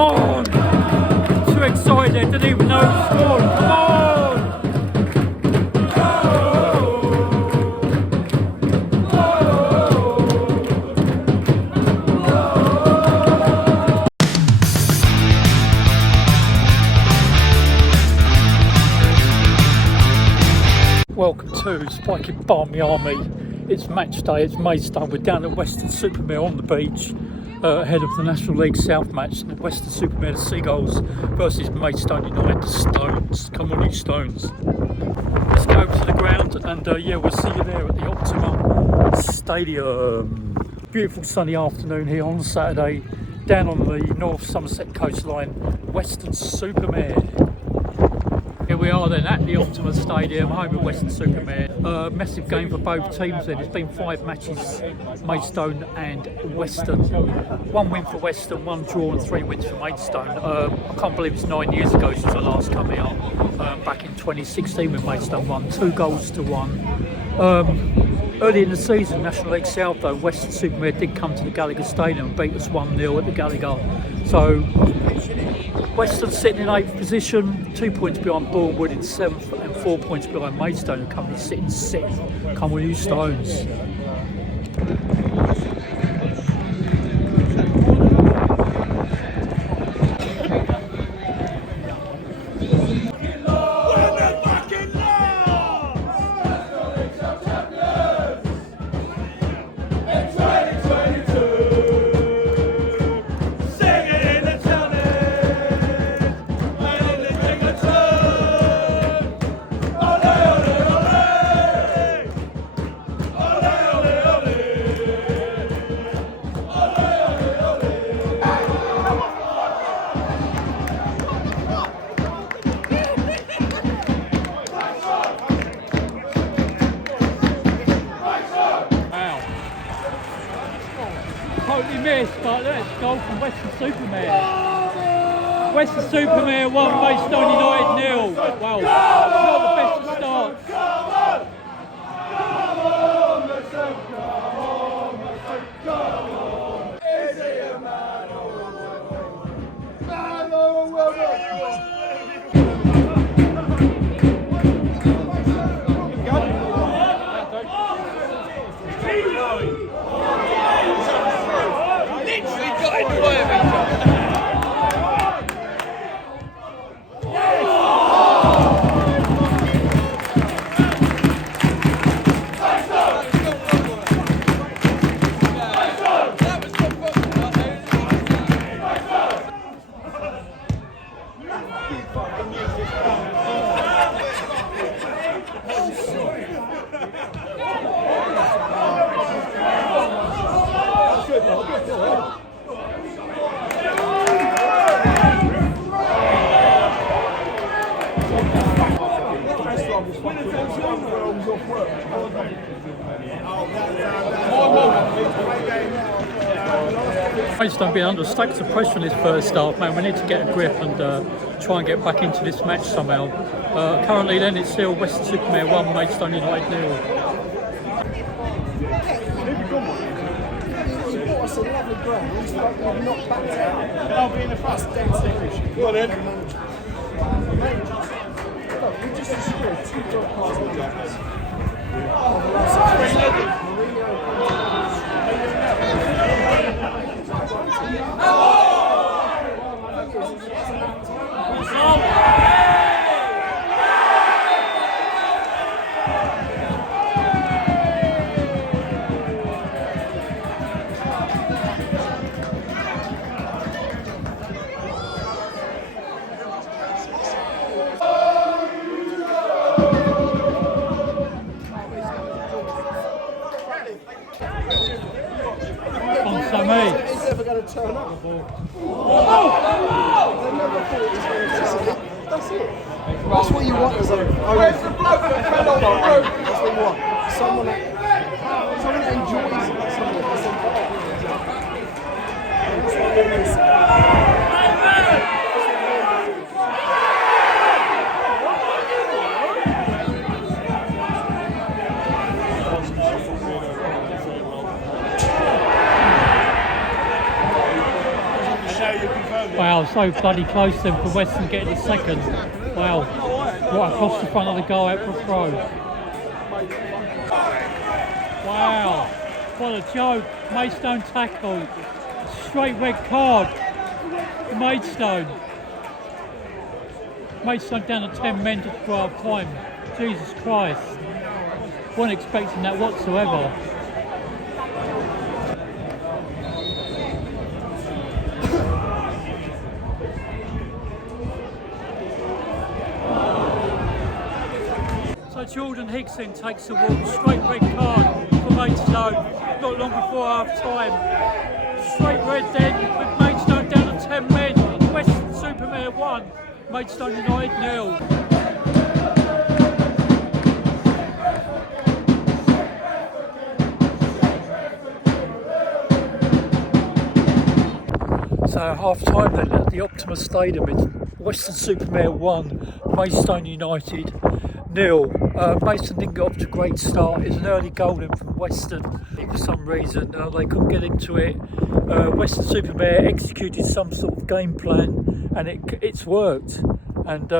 on! Too excited, didn't even know who scored. Come on! Welcome to Spiky Barmy Army. It's match day, it's Maidstone. We're down at Weston-super-Mare on the beach ahead of the National League South match. Weston-super-Mare, the Seagulls versus Maidstone United, the Stones. Come on, you Stones. Let's go over to the ground and yeah, we'll see you there at the Optima Stadium. Beautiful sunny afternoon here on Saturday down on the North Somerset coastline, Weston-super-Mare. Here we are then at the Optima Stadium, home of Weston-super-Mare. Massive game for both teams then. It's been 5 matches, Maidstone and Weston. 1 win for Weston, 1 draw and 3 wins for Maidstone. I can't believe it's 9 years ago since I last come here. Back in 2016 when Maidstone won 2 goals to 1. Early in the season, National League South though, Weston-super-Mare did come to the Gallagher Stadium and beat us 1-0 at the Gallagher. So Weston sitting in 8th position, 2 points behind Bournemouth in 7th and 4 points behind Maidstone, who currently sitting 6th. Come on, you Stones. Totally missed, but let's go from Weston-super-Mare. Weston-super-Mare 1, Maidstone United 0. Wow, not the best of starts. Maidstone being under stacks of pressure in this first half, man. We need to get a grip and try and get back into this match somehow. Currently then it's still Weston-super-Mare 1, Maidstone United 0. It's a lovely ground, but we've not backed out. I'll be in the first dead. Go on then. Look, we just destroyed 2 dog cars with jacks. He's never going to turn up. That's it. That's what you want as a Where's the bloke that fell off the road? That's what you want. Someone that enjoys it. Someone that's Wow, so bloody close then for Western getting the second. Wow, right across the front of the goal out for a throw. Wow, what a joke. Maidstone tackle. Straight red card for Maidstone. Maidstone down to 10 men to 12 time. Jesus Christ. Wasn't expecting that whatsoever. So Jordan Higson takes the walk, straight red card for Maidstone, not long before half time. Straight red then, with Maidstone down to 10 men. Western Supermare 1, Maidstone United 0. So half time then at the Optima Stadium, it's Western Supermare 1, Maidstone United 0. Maidstone didn't get off to a great start. It was an early goal in from Western. For some reason they couldn't get into it. Western Supermare executed some sort of game plan and it's worked. And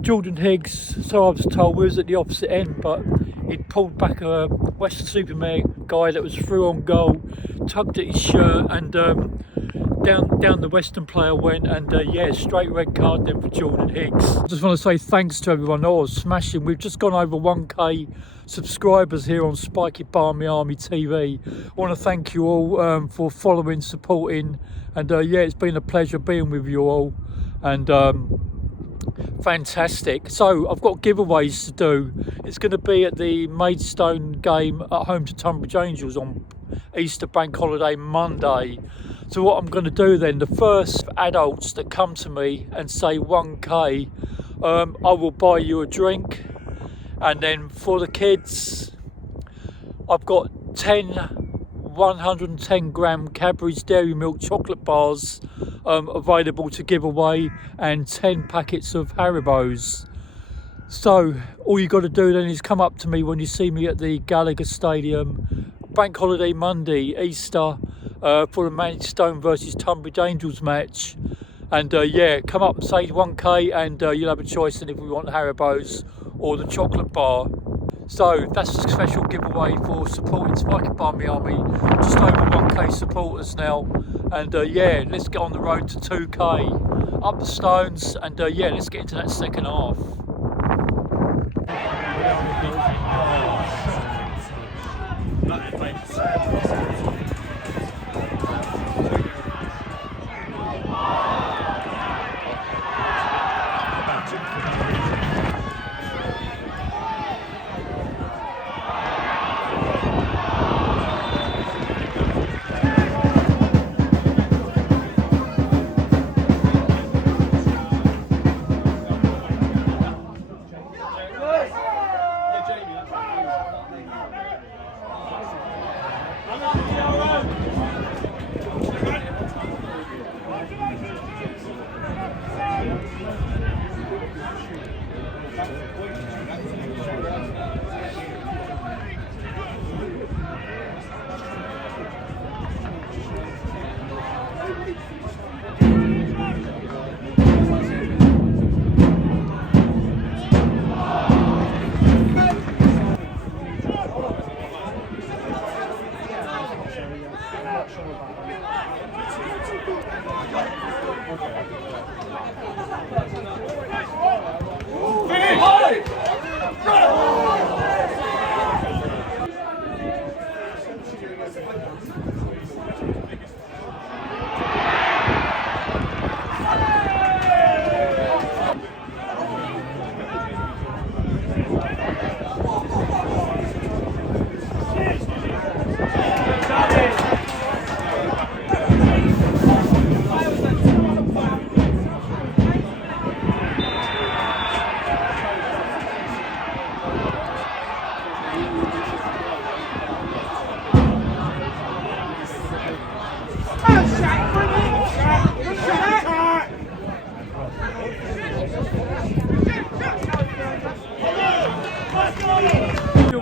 Jordan Higgs, so I was told, was at the opposite end, but he'd pulled back a Western Supermare guy that was through on goal, tugged at his shirt, and down the Western player went, and yeah, straight red card then for Jordan Higgs. I just want to say thanks to everyone. Oh, smashing. We've just gone over 1k subscribers here on Spiky Barmy Army TV. I want to thank you all for following, supporting, and yeah, it's been a pleasure being with you all, and fantastic. So I've got giveaways to do. It's going to be at the Maidstone game at home to Tunbridge Angels on Easter Bank Holiday Monday. So what I'm going to do then, the first adults that come to me and say 1k, I will buy you a drink. And then for the kids, I've got 10 110 gram Cadbury's Dairy Milk chocolate bars available to give away, and 10 packets of Haribos. So all you got to do then is come up to me when you see me at the Gallagher Stadium, Bank Holiday Monday, Easter, for the Maidstone versus Tunbridge Angels match. And yeah, come up and say 1k, and you'll have a choice in if we want Haribos or the chocolate bar. So that's a special giveaway for supporting Spiky Barmy Army. Just over 1k supporters now, and yeah, let's get on the road to 2k, up the stones, and yeah, let's get into that second half.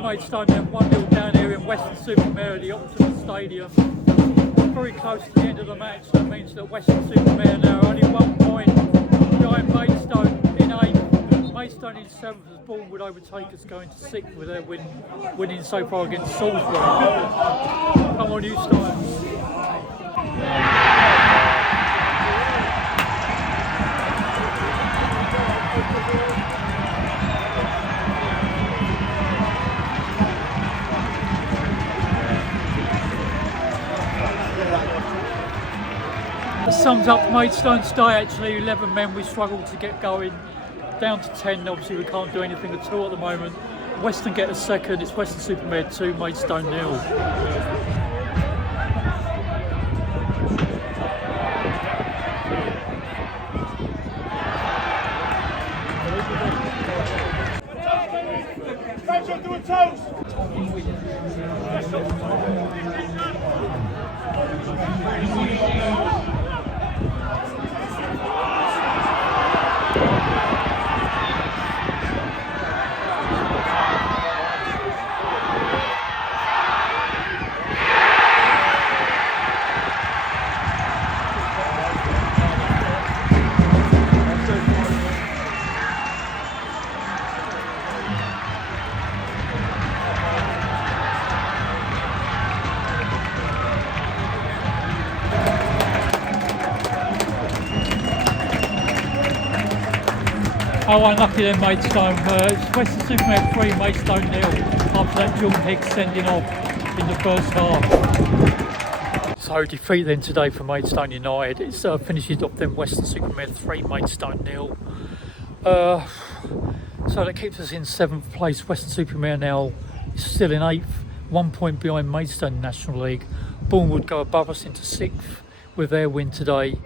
Maidstone then 1-0 down here in Western Supermare at the Optima Stadium. very close to the end of the match. That means that Western-super-Mare now are only 1 point behind Maidstone in 8th. Maidstone in 7th as Bourne would overtake us going to 6th with their winning so far against Salisbury. Come on, you Steins. That sums up Maidstone's day actually. 11 men, we struggled to get going. Down to 10, obviously we can't do anything at all at the moment. Western get a second, it's Western-super-Mare 2, Maidstone 0. Oh, unlucky then Maidstone. It's Western-super-Mare 3, Maidstone 0 after that Jordan Hicks sending off in the first half. So defeat then today for Maidstone United. It's finishes off then Western-super-Mare 3, Maidstone 0. So that keeps us in 7th place. Western-super-Mare now is still in 8th, 1 point behind Maidstone National League. Bourne would go above us into 6th with their win today.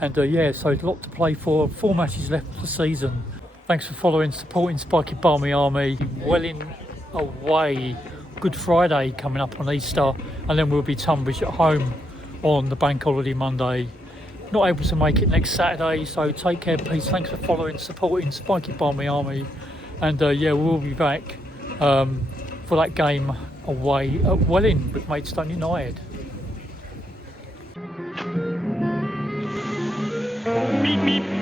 And yeah, so a lot to play for. 4 matches left for the season. Thanks for following, supporting Spiky Barmy Army. Welling away. Good Friday coming up on Easter. And then we'll be Tunbridge at home on the bank holiday Monday. Not able to make it next Saturday, so take care, peace. Thanks for following, supporting Spiky Barmy Army. And yeah, we'll be back for that game away at Welling with Maidstone United. Meep, meep.